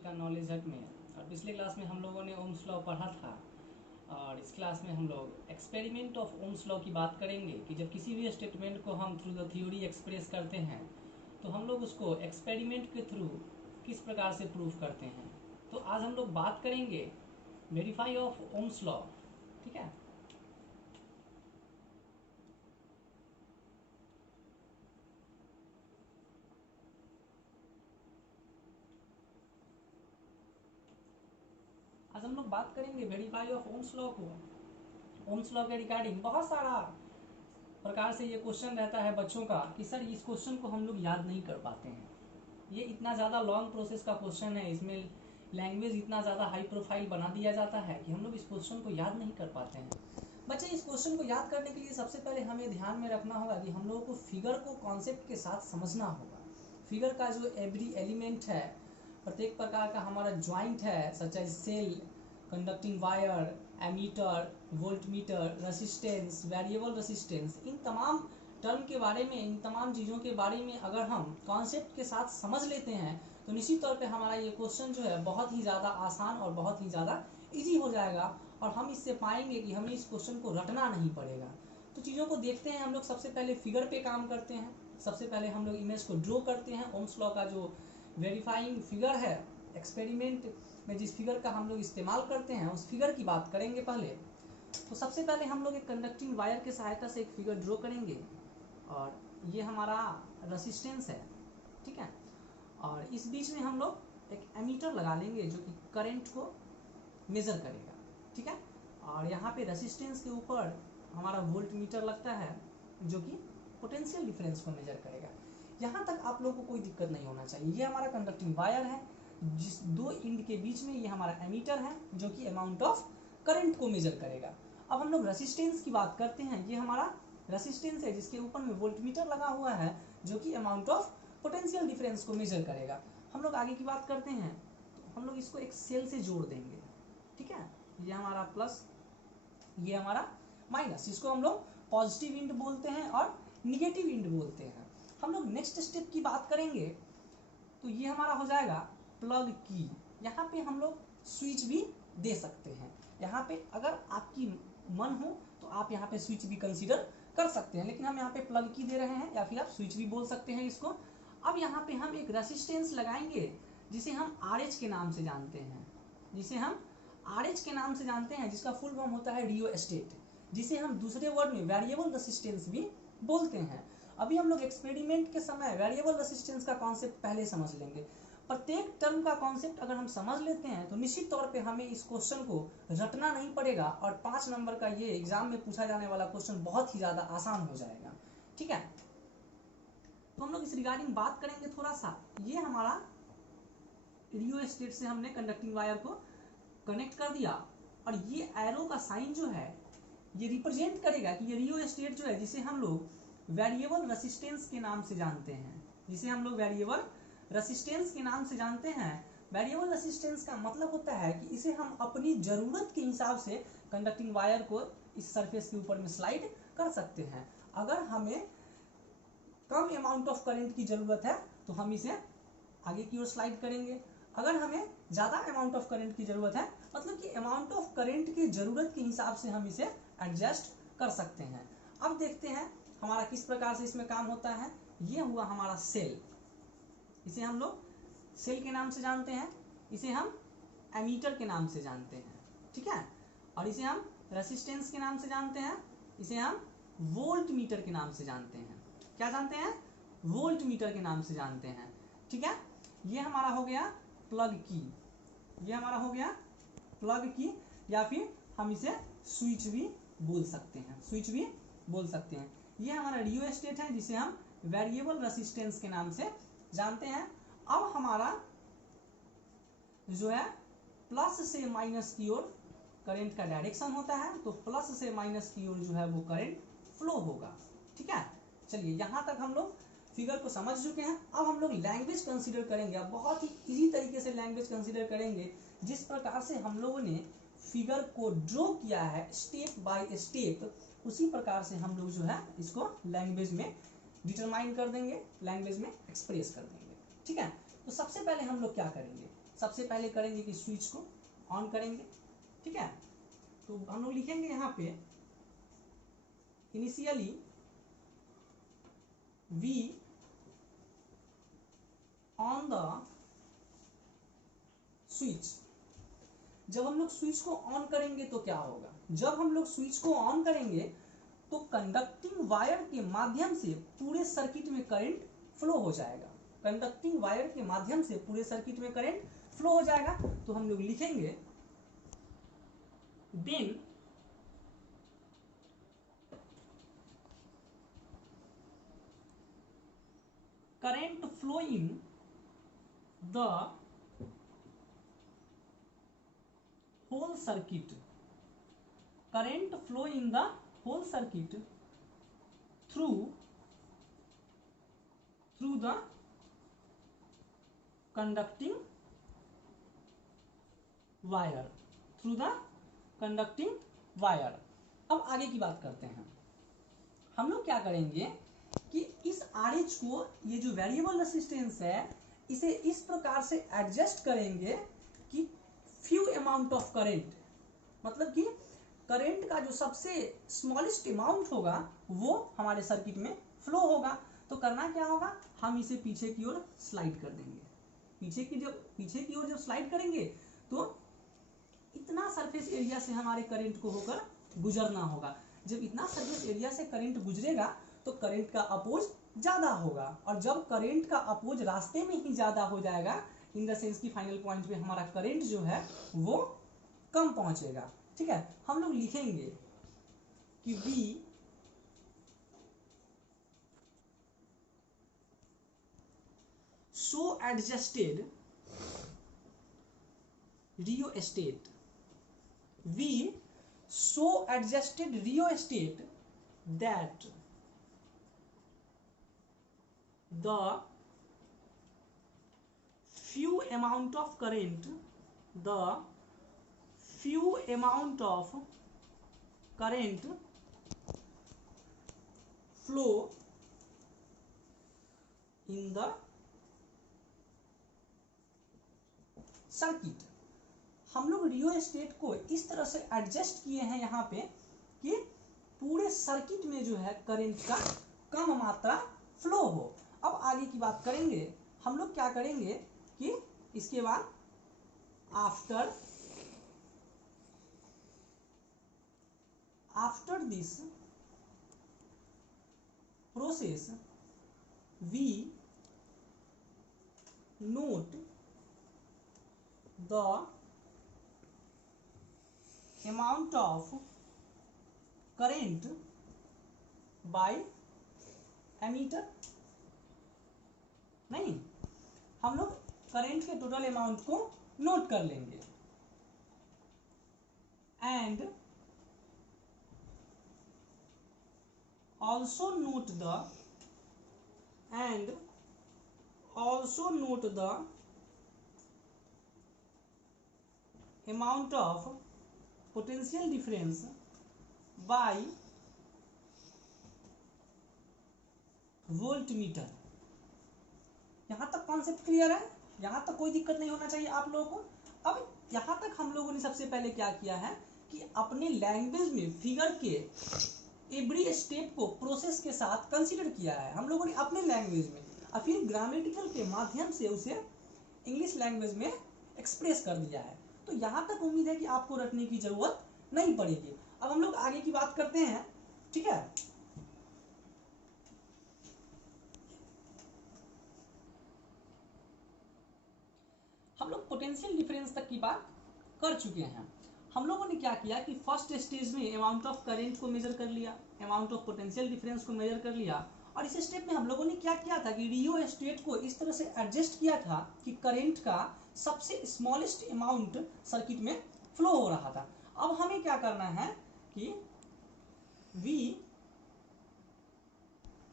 का नॉलेज हट में। और पिछले क्लास में हम लोगों ने ओम्स लॉ पढ़ा था और इस क्लास में हम लोग एक्सपेरिमेंट ऑफ ओम्स लॉ की बात करेंगे कि जब किसी भी स्टेटमेंट को हम थ्रू द थ्योरी एक्सप्रेस करते हैं तो हम लोग उसको एक्सपेरिमेंट के थ्रू किस प्रकार से प्रूव करते हैं। तो आज हम लोग बात करेंगे वेरीफाई ऑफ ओम्स लॉ। ठीक है, आज हम लोग बात करेंगे वेरीफाई ऑफ ओम्स लॉ को। ओम्स लॉ के रिगार्डिंग बहुत सारा प्रकार से ये क्वेश्चन रहता है बच्चों का कि सर इस क्वेश्चन को हम लोग याद नहीं कर पाते हैं। ये इतना ज़्यादा लॉन्ग प्रोसेस का क्वेश्चन है, इसमें लैंग्वेज इतना ज़्यादा हाई प्रोफाइल बना दिया जाता है कि हम लोग इस क्वेश्चन को याद नहीं कर पाते हैं। बच्चे इस क्वेश्चन को याद करने के लिए सबसे पहले हमें ध्यान में रखना होगा कि हम लोगों को फिगर को कॉन्सेप्ट के साथ समझना होगा। फिगर का जो एवरी एलिमेंट है, प्रत्येक प्रकार का हमारा ज्वाइंट है, such as cell, conducting wire, ammeter, voltmeter, resistance, variable resistance, इन तमाम टर्म के बारे में, इन तमाम चीज़ों के बारे में अगर हम कॉन्सेप्ट के साथ समझ लेते हैं तो निश्चित तौर पे हमारा ये क्वेश्चन जो है बहुत ही ज़्यादा आसान और बहुत ही ज़्यादा इजी हो जाएगा और हम इससे पाएंगे कि हमें इस क्वेश्चन को रटना नहीं पड़ेगा। तो चीज़ों को देखते हैं हम लोग। सबसे पहले फिगर पे काम करते हैं। सबसे पहले हम लोग इमेज को ड्रॉ करते हैं। ओम्स लॉ का जो वेरीफाइंग फिगर है, एक्सपेरिमेंट में जिस फिगर का हम लोग इस्तेमाल करते हैं उस फिगर की बात करेंगे पहले। तो सबसे पहले हम लोग एक कंडक्टिंग वायर की सहायता से एक फिगर ड्रॉ करेंगे और ये हमारा रेसिस्टेंस है। ठीक है, और इस बीच में हम लोग एक एमीटर लगा लेंगे जो कि करंट को मेजर करेगा। ठीक है, और यहाँ पे रेसिस्टेंस के ऊपर हमारा वोल्ट मीटर लगता है जो कि पोटेंशियल डिफरेंस को मेजर करेगा। यहाँ तक आप लोगों को कोई दिक्कत नहीं होना चाहिए। ये हमारा कंडक्टिंग वायर है, जिस दो इंड के बीच में ये हमारा एमीटर है जो कि अमाउंट ऑफ करंट को मेजर करेगा। अब हम लोग रेसिस्टेंस की बात करते हैं। ये हमारा रेसिस्टेंस है जिसके ऊपर में वोल्टमीटर लगा हुआ है जो कि अमाउंट ऑफ पोटेंशियल डिफरेंस को मेजर करेगा। हम लोग आगे की बात करते हैं तो हम लोग इसको एक सेल से जोड़ देंगे। ठीक है, ये हमारा प्लस, ये हमारा माइनस, इसको हम लोग पॉजिटिव इंड बोलते हैं और निगेटिव इंड बोलते हैं। हम लोग नेक्स्ट स्टेप की बात करेंगे तो ये हमारा हो जाएगा प्लग की। यहाँ पे हम लोग स्विच भी दे सकते हैं। यहाँ पे अगर आपकी मन हो तो आप यहाँ पे स्विच भी कंसीडर कर सकते हैं, लेकिन हम यहाँ पे प्लग की दे रहे हैं या फिर आप स्विच भी बोल सकते हैं इसको। अब यहाँ पे हम एक रेसिस्टेंस लगाएंगे जिसे हम RH के नाम से जानते हैं, जिसे हम RH के नाम से जानते हैं, जिसका फुल फॉर्म होता है रियोस्टेट, जिसे हम दूसरे वर्ड में वेरिएबल रेसिस्टेंस भी बोलते हैं। अभी हम लोग एक्सपेरिमेंट के समय वेरिएबल रेसिस्टेंस का कॉन्सेप्ट पहले समझ लेंगे। प्रत्येक टर्म का कॉन्सेप्ट अगर हम समझ लेते हैं तो निश्चित तौर पे हमें इस क्वेश्चन को रटना नहीं पड़ेगा और 5 नंबर का ये एग्जाम में पूछा जाने वाला क्वेश्चन बहुत ही ज़्यादा आसान हो जाएगा। ठीक है, तो हम लोग इस रिगार्डिंग बात करेंगे थोड़ा सा। ये हमारा रियोस्टेट से हमने कंडक्टिंग वायर को कनेक्ट कर दिया और ये एरो का साइन जो है ये रिप्रेजेंट करेगा कि ये रियोस्टेट जो है जिसे हम लोग वेरिएबल रेसिस्टेंस के नाम से जानते हैं, जिसे हम लोग वेरिएबल रेसिस्टेंस के नाम से जानते हैं। वेरिएबल रेसिस्टेंस का मतलब होता है कि इसे हम अपनी ज़रूरत के हिसाब से कंडक्टिंग वायर को इस सरफेस के ऊपर में स्लाइड कर सकते हैं। अगर हमें कम अमाउंट ऑफ करंट की ज़रूरत है तो हम इसे आगे की ओर स्लाइड करेंगे। अगर हमें ज़्यादा अमाउंट ऑफ करंट की ज़रूरत है, मतलब कि अमाउंट ऑफ करंट की ज़रूरत के हिसाब से हम इसे एडजस्ट कर सकते हैं। अब देखते हैं हमारा किस प्रकार से इसमें काम होता है। ये हुआ हमारा सेल, इसे हम लोग सेल के नाम से जानते हैं, इसे हम एमीटर के नाम से जानते हैं। ठीक है, और इसे हम रेसिस्टेंस के नाम से जानते हैं, इसे हम वोल्ट मीटर के नाम से जानते हैं। क्या जानते हैं? वोल्ट मीटर के नाम से जानते हैं। ठीक है, ये हमारा हो गया प्लग की, ये हमारा हो गया प्लग की, या फिर हम इसे स्विच भी बोल सकते हैं, स्विच भी बोल सकते हैं। ये हमारा रियोस्टेट है जिसे हम वेरिएबल रेसिस्टेंस के नाम से जानते हैं। अब हमारा जो है प्लस से माइनस की ओर करंट का डायरेक्शन होता है, तो प्लस से माइनस की ओर जो है वो करंट फ्लो होगा। ठीक है, चलिए यहाँ तक हम लोग फिगर को समझ चुके हैं। अब हम लोग लैंग्वेज कंसीडर करेंगे। अब बहुत ही इजी तरीके से लैंग्वेज कंसीडर करेंगे। जिस प्रकार से हम लोगों ने फिगर को ड्रॉ किया है स्टेप बाय स्टेप, उसी प्रकार से हम लोग जो है इसको लैंग्वेज में डिटरमाइन कर देंगे, लैंग्वेज में एक्सप्रेस कर देंगे। ठीक है, तो सबसे पहले हम लोग क्या करेंगे, सबसे पहले करेंगे कि स्विच को ऑन करेंगे, ठीक है। तो हम लोग लिखेंगे यहाँ पे initially we on the switch. जब हम लोग स्विच को ऑन करेंगे तो क्या होगा, जब हम लोग स्विच को ऑन करेंगे तो कंडक्टिंग वायर के माध्यम से पूरे सर्किट में करंट फ्लो हो जाएगा। कंडक्टिंग वायर के माध्यम से पूरे सर्किट में करंट फ्लो हो जाएगा। तो हम लोग लिखेंगे then current flow in the whole circuit, current flow in the whole circuit through the conducting wire, through the conducting wire। अब आगे की बात करते हैं। हम लोग क्या करेंगे कि इस RH को, ये जो वेरिएबल रेसिस्टेंस है, इसे इस प्रकार से एडजस्ट करेंगे कि फ्यू अमाउंट ऑफ करंट, मतलब कि करंट का जो सबसे स्मॉलेस्ट अमाउंट होगा वो हमारे सर्किट में फ्लो होगा। तो करना क्या होगा, हम इसे पीछे की ओर स्लाइड कर देंगे। पीछे की ओर जब स्लाइड करेंगे तो इतना सरफेस एरिया से हमारे करंट को होकर गुजरना होगा। जब इतना सरफेस एरिया से करंट गुजरेगा तो करंट का अपोज ज्यादा होगा, और जब करंट का अपोज रास्ते में ही ज्यादा हो जाएगा, इन द सेंस की फाइनल पॉइंट पे हमारा करंट जो है वो कम पहुंचेगा, ठीक है। हम लोग लिखेंगे कि V so adjusted rheostat, V so adjusted rheostat that the few amount of current flow in the circuit. हम लोग रियोस्टेट को इस तरह से एडजस्ट किए हैं यहाँ पे कि पूरे सर्किट में जो है करंट का कम मात्रा फ्लो हो। अब आगे की बात करेंगे। हम लोग क्या करेंगे कि इसके बाद after this process we note the amount of current by ammeter. नहीं, हम लोग करंट के टोटल अमाउंट को नोट कर लेंगे। And also note the amount of potential difference by voltmeter. यहां तक कॉन्सेप्ट क्लियर है, यहां तक कोई दिक्कत नहीं होना चाहिए आप लोगों को। अब यहां तक हम लोगों ने सबसे पहले क्या किया है कि अपने लैंग्वेज में फिगर के एवरी स्टेप को प्रोसेस के साथ कंसीडर किया है हम लोगों ने अपने लैंग्वेज में, और फिर ग्रामेटिकल के माध्यम से उसे इंग्लिश लैंग्वेज में एक्सप्रेस कर दिया है। तो यहां तक उम्मीद है कि आपको रटने की जरूरत नहीं पड़ेगी। अब हम लोग आगे की बात करते हैं, ठीक है। हम लोग पोटेंशियल डिफरेंस तक की बात कर चुके हैं। हम लोगों ने क्या किया कि फर्स्ट स्टेज में अमाउंट ऑफ करंट को मेजर कर लिया, अमाउंट ऑफ पोटेंशियल डिफरेंस को मेजर कर लिया, और इस स्टेप में हम लोगों ने क्या किया था कि रियोस्टेट को इस तरह से एडजस्ट किया था कि करंट का सबसे स्मॉलेस्ट अमाउंट सर्किट में फ्लो हो रहा था। अब हमें क्या करना है कि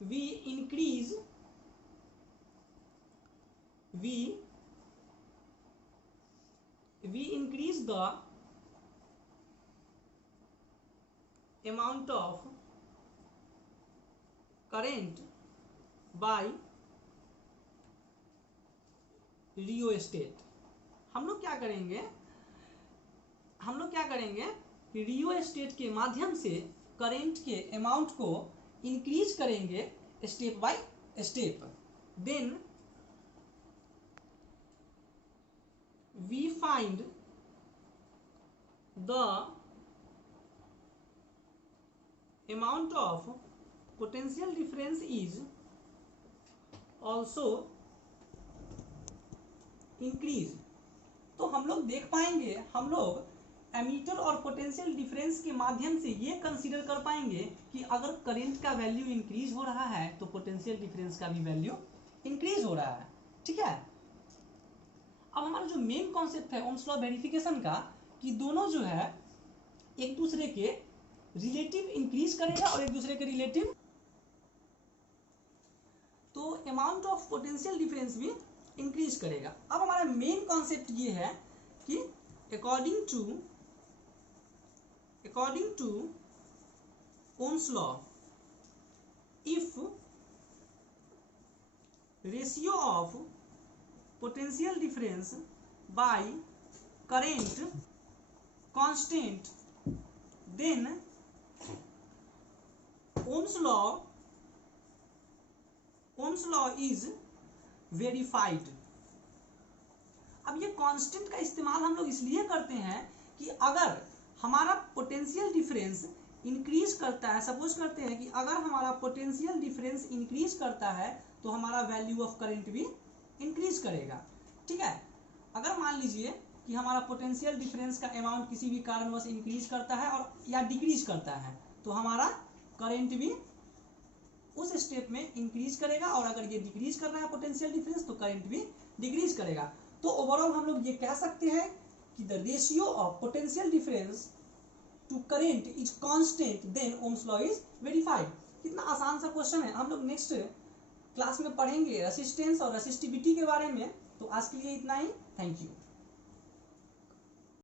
we increase the amount of current by rheostat. हम लोग क्या करेंगे, रियोस्टेट के माध्यम से करेंट के अमाउंट को इंक्रीज करेंगे step by step. Then we find the amount of potential difference is also increase। तो हम लोग देख पाएंगे, हम लोग एमीटर और पोटेंशियल डिफरेंस के माध्यम से ये कंसीडर कर पाएंगे कि अगर करंट का वैल्यू इंक्रीज हो रहा है तो पोटेंशियल डिफरेंस का भी वैल्यू इंक्रीज हो रहा है। ठीक है, अब हमारा जो मेन कॉन्सेप्ट है ओम्स लॉ वेरिफिकेशन का, कि दोनों जो है एक दूसरे के रिलेटिव इंक्रीज करेगा और एक दूसरे के रिलेटिव, तो अमाउंट ऑफ पोटेंशियल डिफरेंस भी इंक्रीज करेगा। अब हमारा मेन कॉन्सेप्ट ये है कि according to Ohm's law, if ratio of potential difference by current constant, then Ohm's law is verified. अब ये कांस्टेंट का इस्तेमाल हम लोग इसलिए करते हैं कि अगर हमारा पोटेंशियल डिफरेंस इंक्रीज करता है, सपोज करते हैं कि अगर हमारा पोटेंशियल डिफरेंस इंक्रीज करता है तो हमारा वैल्यू ऑफ करंट भी इंक्रीज करेगा। ठीक है, अगर मान लीजिए कि हमारा पोटेंशियल डिफरेंस का अमाउंट किसी भी कारणवश इंक्रीज करता है और या डिक्रीज करता है तो हमारा करंट भी उस स्टेप में इंक्रीज करेगा, और अगर ये डिक्रीज कर रहा है पोटेंशियल डिफरेंस तो करंट भी डिक्रीज करेगा। तो ओवरऑल हम लोग ये कह सकते हैं कि the ratio of potential difference to current is constant, then Ohm's law is verified. कितना आसान सा क्वेश्चन है, हम लोग नेक्स्ट क्लास में पढ़ेंगे रेसिस्टेंस और रेसिस्टिविटी के बारे में। तो आज के लिए इतना ही, थैंक यू।